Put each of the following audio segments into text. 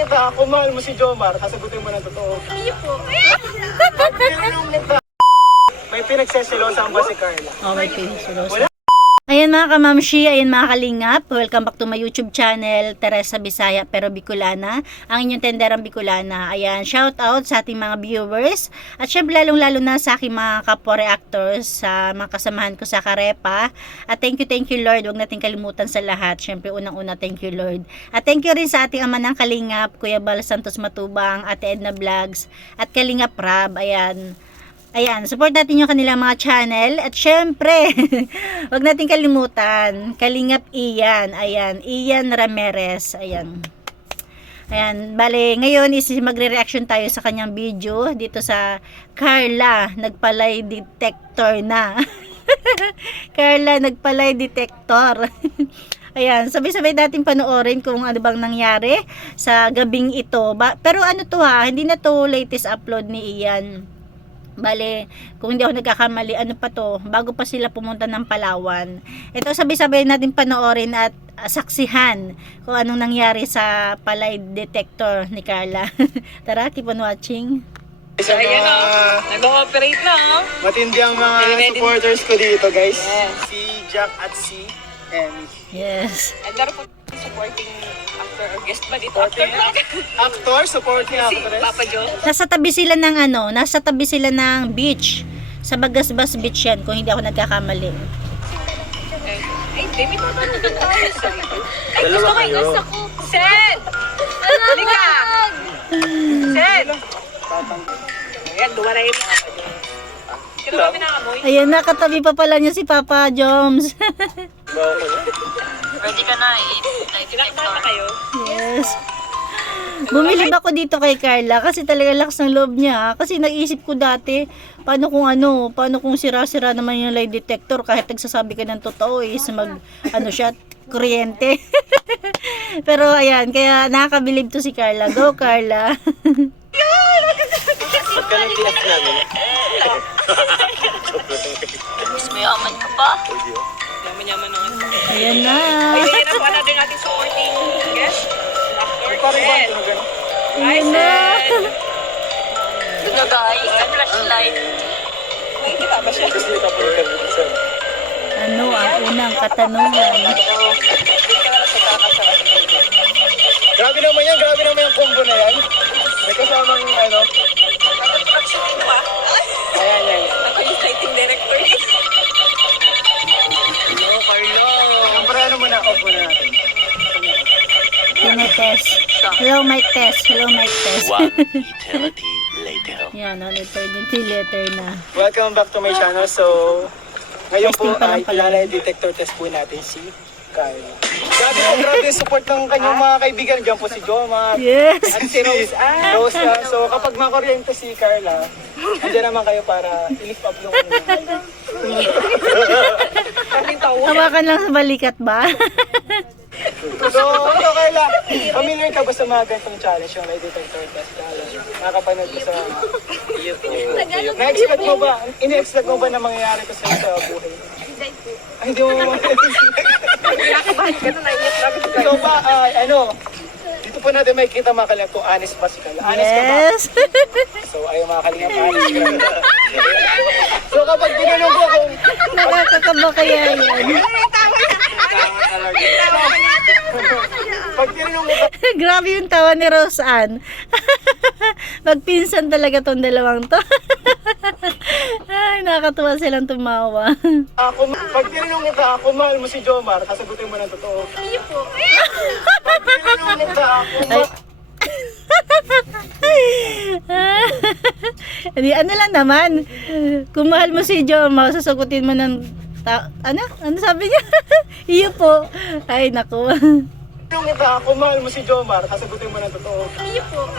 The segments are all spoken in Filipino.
kita, kung mahal mo si Jomar, sasagutin mo ng totoo. Iyo po. Pag tinanong kita, may pinagseselosan ba si Carla? Oh, may pinagselosan. Ayan mga kamamshi, ayan mga kalingap, welcome back to my YouTube channel, Teresa Bisaya pero Bicolana, ang inyong tenderang Bicolana. Ayan, shout out sa ating mga viewers at syempre lalong-lalo na sa aking mga kapwa-reactors, sa mga kasamahan ko sa Karepa. At thank you Lord, huwag natin kalimutan sa lahat. Syempre unang-una thank you Lord. At thank you rin sa ating ama ng Kalingap, Kuya Bal Santos Matubang, Ate Edna Vlogs at Kalingap Rab. Ayan, support natin yung kanilang mga channel. At syempre, wag natin kalimutan, Kalingap Ian. Ayan, Ian Ramirez. Ayan. Ayan, bale, ngayon is magre-reaction tayo sa kanyang video dito sa Carla, nagpalay detector na. Carla, nagpalay detector. Ayan, sabay-sabay natin panoorin kung ano bang nangyari sa gabing ito. Pero ano to ha, hindi na to latest upload ni Ian. Bale, kung hindi ako nagkakamali, ano pa to, bago pa sila pumunta ng Palawan. Ito sabay-sabay natin panoorin at saksihan kung anong nangyari sa palay detector ni Carla. Tara, keep on watching. Sa Ayan mga o, nag-ooperate na o. matindi ang mga supporters ko dito, guys. Si Jack at si Emmy. Yes. And meron po supporting actor or guest ba dito? Actor lang. Actor, supporting Si actress. Papa Joe. Nasa tabi sila ng nasa tabi sila ng beach. Sa Bagasbas Beach yan, kung hindi ako nagkakamali. Ay, baby, tutulungan tayo sa Ay, gusto ko yung gusto ko. Sen! Halika! Sen! Ayan, duwa na yun. Kino ba pinakamoy? Ayan, nakatabi pa pala niya si Papa Joms. Ready ka na eh. Kinakabahan na kayo? Yes. Bumili ba ako dito kay Carla kasi talaga lakas ng loob niya. Kasi naisip ko dati, paano kung sira-sira naman yung lie detector kahit nagsasabi ka ng totoo is siya, kuryente. Pero ayan, kaya nakakabilib to si Carla. Go Carla. Pagkalang tiyak namin. Mas mayaman ka pa. Yaman-yaman naman. Ayan na. Ayan na po natin ating supporting guest. Actor Parang ba Sen. ito na gano'n? Hi, Sen! Ito guys, sa flashlight. Nakikita ba siya? Kasi ito po yung kanina. Ano ang unang katanungan? Grabe naman yung combo na yan. May kasamang Ayan. Ako-exciting director eh. Hello, Carlo. Siyempre off muna natin. Tinetest. Hello mic test. One eternity later. Yan, eternity letter na. Welcome back to my channel. So, ngayon po Testing pa lang ay pala. ilalay detector test po natin si Carla. Grabe yung support ng kanyang mga kaibigan. Diyan po si Jomar. Yes. At si Rose. So, kapag makuryente si Carla, andyan naman kayo para i-lift up yung Hawakan lang sa balikat ba? So, Carla, familiar ka ba sa mga ganitong challenge, yung lie detector test challenge? Nakapanood ka sa YouTube. Na-expect mo ba? Ini-expect mo ba na mangyayari ko sa buhay? Hindi mo. Kinakabahan ka na naiyak namin. So ba, dito po natin makikita mga kalingap kung honest ba si Carla. Honest ka ba? Yes. So ayaw mga kalingap, honest ka ba? So kapag tinanong ko kung Nakakakaba kaya yan. pag tinanong ko Grabe yung tawa ni Roseanne. Magpinsan talaga tong dalawang to. Ay, nakakatuwa silang tumawa. pag tinanong kita, kung mahal mo si Jomar, sasagutin mo ng totoo. Iyo po. Pag tinanong kita, Hindi, ano lang naman. Kung mahal mo si Joma, sasagutin mo ng ano? Ano sabi niya? Iyo po. Ay, naku. tinanong kita, kung mahal mo si Jomar, sasagutin mo ng totoo. Iyo po.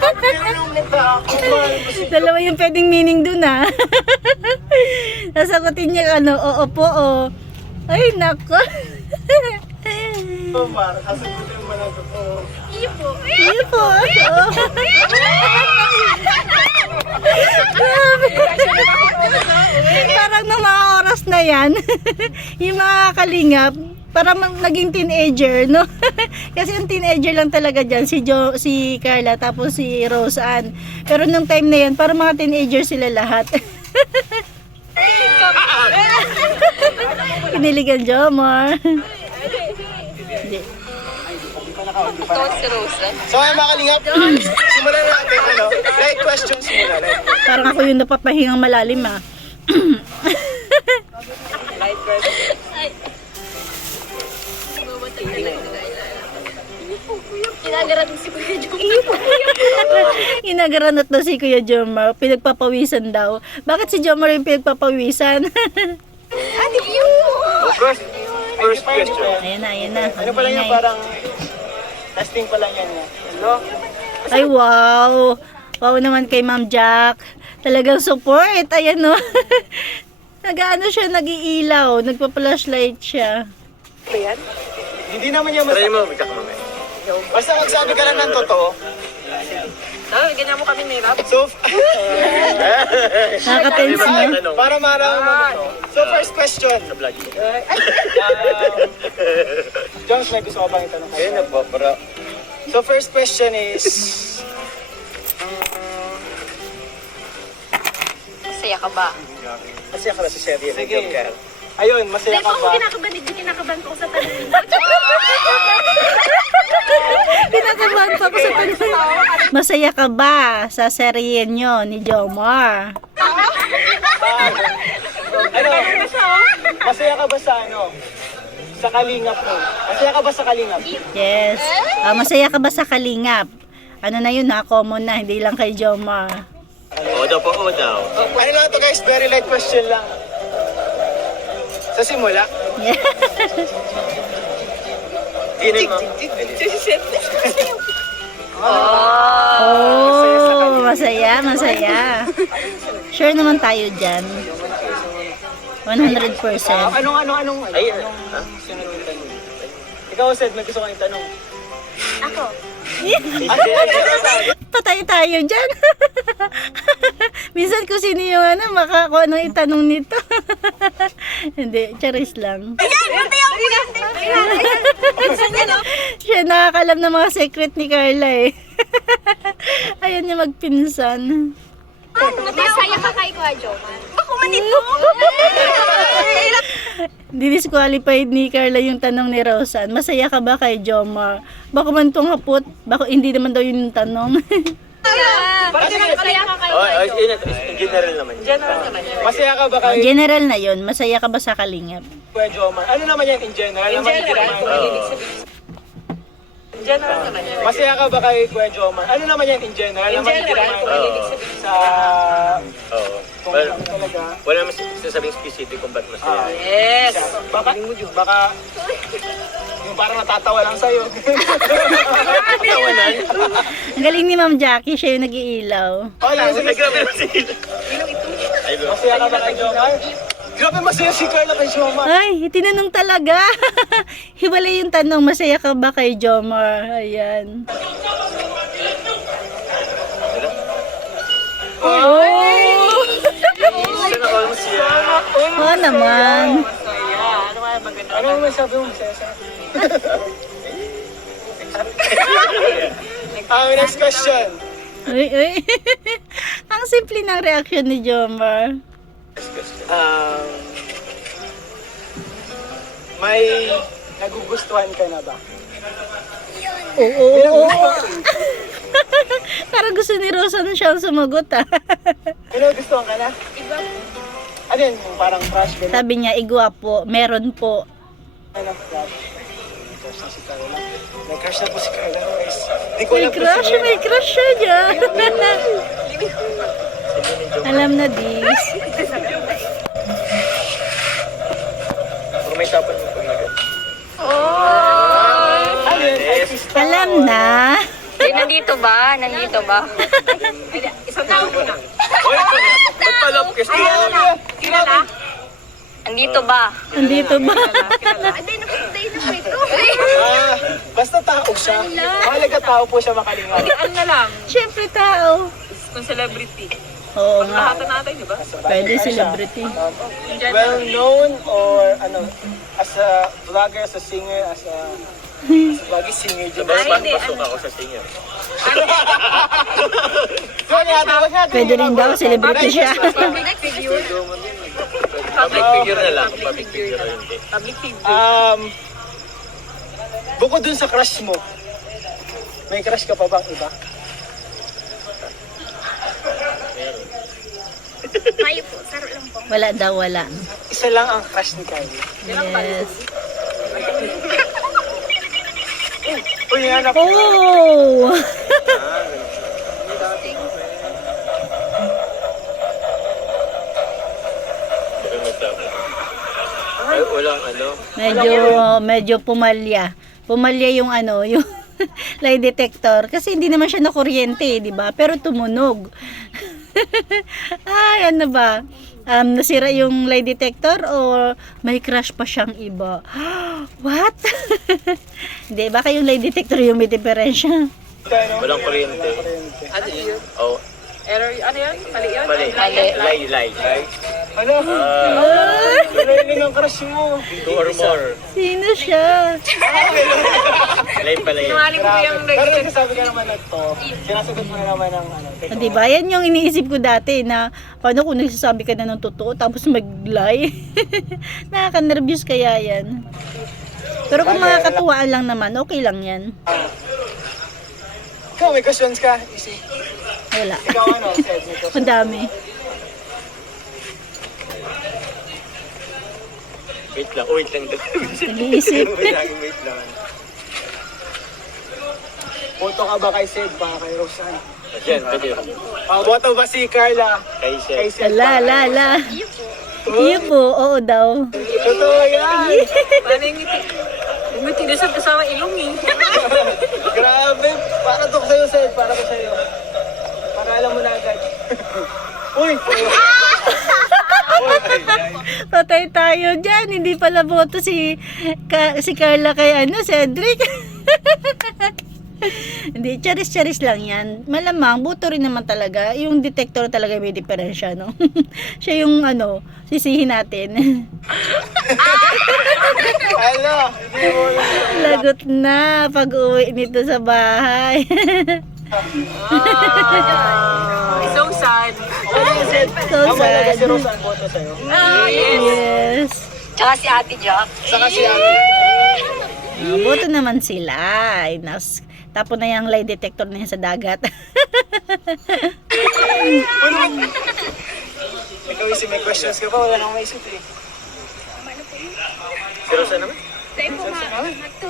Pag tinanong kita, kung mahal mo si Dalawa yung pwedeng meaning dun ha. Sasagutin niya oo po o. Ay, naku. Jomar, sasagutin mo ng totoo. Iyo po. Iyo po. Oo. Grabe. Parang nung mga oras na yan, yung mga kalingap, para naging teenager, no? Kasi yung teenager lang talaga dyan, si Carla, tapos si Rose Ann. Pero nung time na yun, parang mga teenager sila lahat. Kiniligan Jomar. Hindi. So ay mga kalingap, simulan na natin light questions muna. Parang ako yung napapahingang malalim, ah. Kinagarat si Kuya Jomar. Inagaranot daw si Kuya Jomar. Pinagpapawisan daw. Bakit si Jomar yung pinagpapawisan? First question. Ayan na. Ano pala yung parang testing pa lang yan. Hello? Ay, wow. Wow naman kay Ma'am Jack. Talagang support. Ayan, no. Nag-ano siya, nag-iilaw. Nagpa-flashlight siya. Hindi naman yan masakit. mo, bigka ka mamaya. Basta magsabi ka lang ng totoo. Ganyan mo kami nirap. So, Nakaka-tense, no? para maraman mo. So, first question. Sa vlog. Jones, may gusto ko bang itanong kayo? Ayun na po, para... So, first question is... Masaya ka ba? Masaya ka na sa serye. Sige. Ayun, masaya ka ba? Kinakabahan ko sa tanong. Pinakabahan pa ako sa tanong. Masaya ka ba sa serye nyo ni Jomar? Ano? Masaya ka ba sa ano? Sa kalingap mo? Masaya ka ba sa kalingap? Yes. Masaya ka ba sa kalingap? Ano na yun, common na, hindi lang kay Jomar. Oo daw po, oo daw. Ano lang to guys, very light question lang. Sa simula? Yeah. Tinin mo. Oh, masaya. Sure naman tayo dyan. 100%. Anong Ayun. sunod yung tanong? Ikaw, Seth, may gusto kong itanong. Ako. Patay tayo dyan. Minsan kung sino yung makakuha ng itanong nito. Hindi, charis lang. Siya nakakalam ng mga secret ni Carla eh. Ayaw niya magpinsan. Masaya ka kay Kuya Jomar. Ako man ito. Disqualified ni Carla yung tanong ni Rosan. Masaya ka ba kay Jomar? Baka man itong hapot. Baka hindi naman daw yun yung tanong. Masaya ka kay Oh, Kuya Jomar. in general naman. Masaya ka ba kay General na yun. Masaya ka ba sa kalingap? Kuya Jomar? Ano naman yan in general? Masaya ka ba kay Kuya Jomar? Ano naman yan in general? Sa... Oo. Kung Well, ano talaga. wala naman sasabing specific kung ba't masaya. Yes. Baka yung parang natatawa lang sa'yo. Tawanan. Ang galing ni Ma'am Jackie. Siya yung nag-iilaw. Oh, yes, Ay, grabe naman sila. Ay, bro. masaya ka ba kay Jomar? Grabe masaya si Carla kay Jomar. Ay, tinanong talaga. Hiwalay yung tanong, masaya ka ba kay Jomar? Ayan. Oh! Sana all masaya. Oo naman. Ano naman sabi mo? Masaya siya. Next question. Uy. Ang simple ng reaction ni Jomar. May nagugustuhan ka na ba? Oo. Parang gusto ni Rosa na siyang sumagot, ah. May nagugustuhan ka na? Ano yun? Yung parang crush ka na? Sabi niya, igwa po, meron po. Ano? Crush? May crush na si Carla. May crush na po si Carla, guys. Di ko May alam kung crush, sino may yun. crush siya dyan. Alam na, Dis. Kung may tapon mo pag nag- Ano yun? Artista Alam or- na. Nandito ba? Isang tao ko na. Oy, magpalap kasi. Kilala? Andito ba? Andito ba? Basta tao siya. Mahalaga tao po siya makalingaw. Ano na lang? Siyempre tao. Kung celebrity. Oo nga. Lahat natin, di ba? Pwede celebrity. Well known or ano, as a vlogger, as a singer, as a bagay singer din. Pasok ako sa singer. Pwede rin daw, celebrity siya. Public figure. Public figure na lang. Public figure na hindi. Public figure. Bukod dun sa crush mo, may crush ka pa bang iba? Mayo po, saro lang po. Wala daw, wala. Isa lang ang crush ni Kylie. Yes. Uy, anak. Oh! Ay, walang ano. Medyo pumalya. Pumalya yung ano, yung lie detector. Kasi hindi naman siya na kuryente, di ba? Pero tumunog. Ay, ano ba? Nasira yung lie detector or may crush pa siyang iba? What? Hindi, baka yung lie detector yung may diferensya. Walang kuryente. Ano yun? Oh, Error, ano yun? Mali yun? mali. Lay. Ano? Ano yun ang crush mo? 2 or more. Sino siya? Lay pala yun. Sinungaling ko yung Pero nagsasabi ka naman na to, sinasagot mo na naman ang ano. Di ba? Yan yung iniisip ko dati na paano kung nagsasabi ka na ng totoo tapos mag-lie. Nakaka-nervous kaya yan. Pero kung makakatuwaan lang naman, okay lang yan. Ikaw, may questions ka? Easy. Wala. Ikaw ano, Sed, may questions? Ang dami. Wait lang. Wait lang. Nag-iisip. Wait lang. Boto ka ba kay Sed, baka kay Rosan? Yan, pwede. Boto ba si Carla? Kay Kay Seth. Sed, La. Iyo po, oo daw. Totoo yan! Paano yung ngiti? Yung ngiti na sa kasama ilong eh. Grabe! Para to sa'yo, Sed. Para to sa'yo. Para alam mo na agad. Uy! Patay tayo dyan. Hindi pala boto si Carla kay Cedric. Hindi, charis-charis lang yan. Malamang, boto rin naman talaga. Yung detector talaga may diferensya, no? Siya yung sisihin natin. Hello! Hindi mo Lagot na pag-uwi nito sa bahay. So sad. Sed, So talaga sad. si Rosan boto sa'yo. Yes. Tsaka si Ate Jack. Saka si Ate. Boto naman sila. Ay, tapon na yung lie detector na yan sa dagat. Ikaw, Easy, may questions ka pa? Wala nang maisip eh. Si Rosa naman?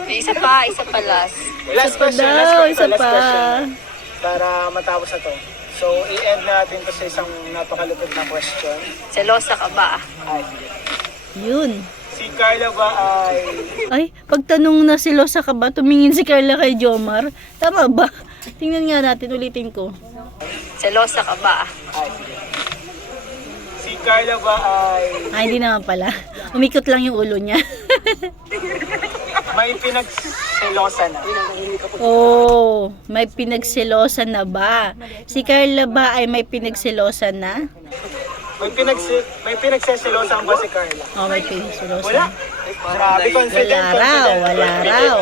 Isa pa last. Last question, Isa last pa. question. Para matapos na to. So, i-end natin to sa isang napakalupit na question. Selosa ka ba? Ay, Yun. si Carla ba ay... Ay, pagtanong na si Losa ka ba, tumingin si Carla kay Jomar. Tama ba? Tingnan nga natin, ulitin ko. Selosa ka ba? Si Carla ba ay... Hindi naman pala. Umikot lang yung ulo niya. May pinagselosa na? Oh, may pinagselosan na ba? Si Carla ba ay may pinagselosan na? May pinagseselosa ba si Carla? Oh, may pinagselosan. Wala. Grabe, confident. Wala raw.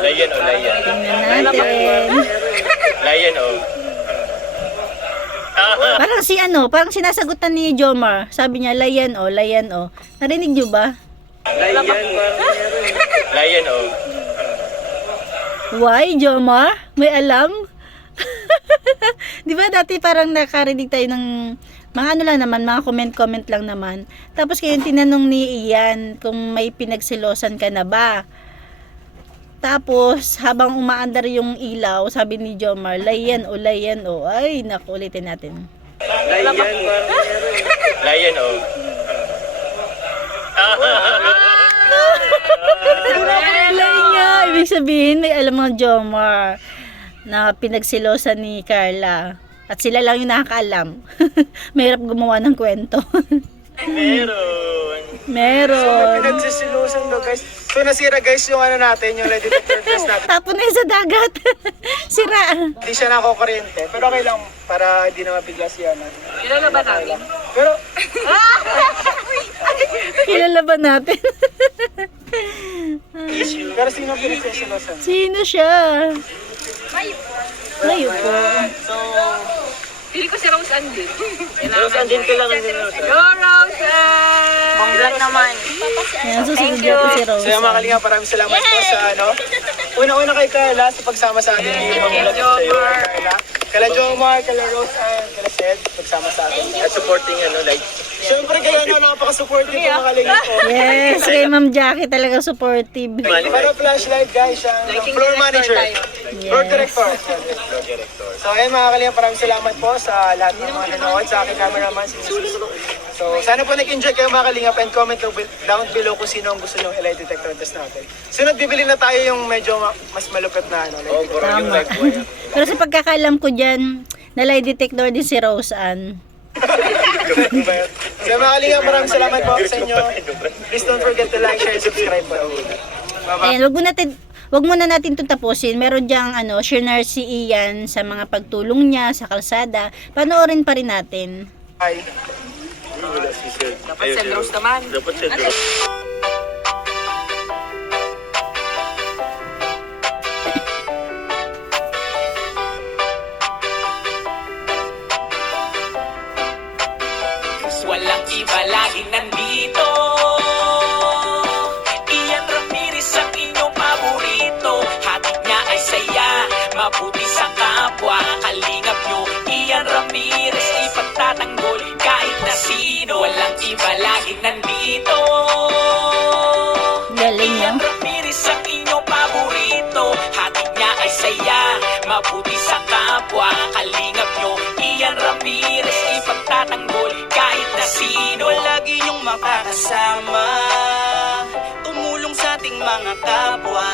Layan o, layan. Tingnan natin. Layan o. Parang sinasagutan ni Jomar. Sabi niya, layan o. Narinig niyo ba? Layan o. Why, Jomar? May alam? Di ba dati parang nakarinig tayo ng mga mga comment lang naman. Tapos kayo tinanong ni Ian kung may pinagsilosan ka na ba. Tapos habang umaandar yung ilaw, sabi ni Jomar, layan o. Ay, naku, ulitin natin. Layan o. Layan nga. Ibig sabihin, may alam ng Jomar na pinagsilosan ni Carla. At sila lang yung nakakaalam. Mahirap gumawa ng kwento. Meron. Pinagsisilusan daw, guys. So, nasira, guys, yung natin, yung ready detector test natin. Tapon na yun sa dagat. Sira. Hindi siya nakukuryente. Pero okay lang, para hindi na mabigla siya. Kilala ba namin? Pero, Kilala ba natin? Pero sino pinagsiselosan? Sino siya? Mayo po. So, Pili ko si Rose Ann din. Pero saan din kailangan din na Go, Rose Ann! Monglan naman. Ayan, susunod natin si Rose. so yung mga kalinga, maraming salamat po sa ano. Una-una kay Carla sa pagsama sa atin. Kila Jomar. Kala Jomar, kala Rose Ann, kala Sed, pagsama sa atin. at supporting like Siyempre kayo napaka-supportive ng mga kalinga po. Yes, kay Ma'am Jackie talaga supportive. Para flashlight guys, siya floor manager. Floor director. So ayun mga kalinga, maraming salamat po sa lahat ng mga nanood, sa aking cameraman, si Mrs. So sana po nag-enjoy kayo mga kalinga, and comment down below kung sino ang gusto nyong lie detector test natin. Sunod bibili na tayo yung medyo mas malupit na ano. oh, parang yung life boy. Pero sa pagkakalam ko dyan, na lie detector din si Rose Ann. So mga kalinga, maraming salamat po sa inyo. Please don't forget to like, share, and subscribe po. Bye-bye. Ayan, wag muna natin itong tapusin. Meron diyang share si Ian sa mga pagtulong niya sa kalsada. Panoorin pa rin natin. Bye. Wala si Sir. Dapat si Rose naman. Dapat si Rose. Walang iba laging nandito. Ian Ramirez ang inyong paborito. Hatid niya ay saya, mabuti sa kapwa. Kalingap nyo, Ian Ramirez, ipagtatanggol kahit na sino. Walang iba laging nandito. Galing niya. Ian Ramirez ang inyong paborito. Hatid niya ay saya, mabuti sa kapwa. Kalingap nyo, Ian Ramirez, ipagtatanggol kahit na sino. Lagi niyong makakasama, tumulong sa ating mga kapwa.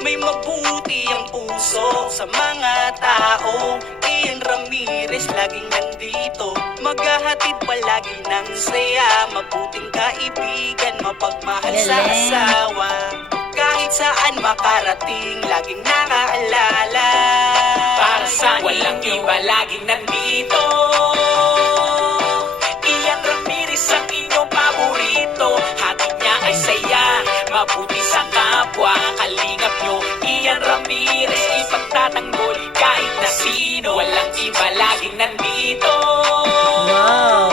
May mabuti ang puso sa mga tao. Ian Ramirez laging nandito, maghahatid palagi ng saya. Mabuting kaibigan, mapagmahal sa Galing. asawa. Kahit saan makarating, laging nakaalala. Para sa walang iba laging nandito. Ian Ramirez ang inyong paborito. Hatid niya ay saya, mabuti sa kapwa. Kalingap nyo, Ian Ramirez, ipagtatanggol kahit na sino. Walang iba laging nandito. Wow.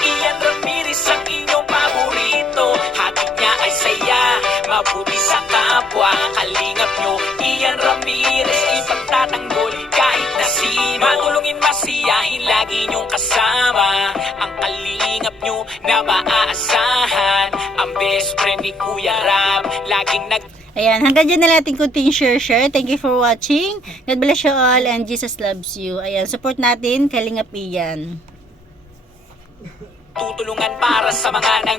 Ian Ramirez ang inyong paborito. Hatid niya ay saya, mabuti sa kapwa. Kalingap nyo, Ian Ramirez, ipagtatanggol kahit na sino. Matulungin, masiyahin, lagi nyong kasama. Ang kalingap nyo na maaasahan. Ang best friend ni Kuya Rab, laging Ayan, hanggang dyan na natin kunting share. Thank you for watching. God bless you all and Jesus loves you. Ayan, support natin Kalingap Ian. tutulungan para sa mga nang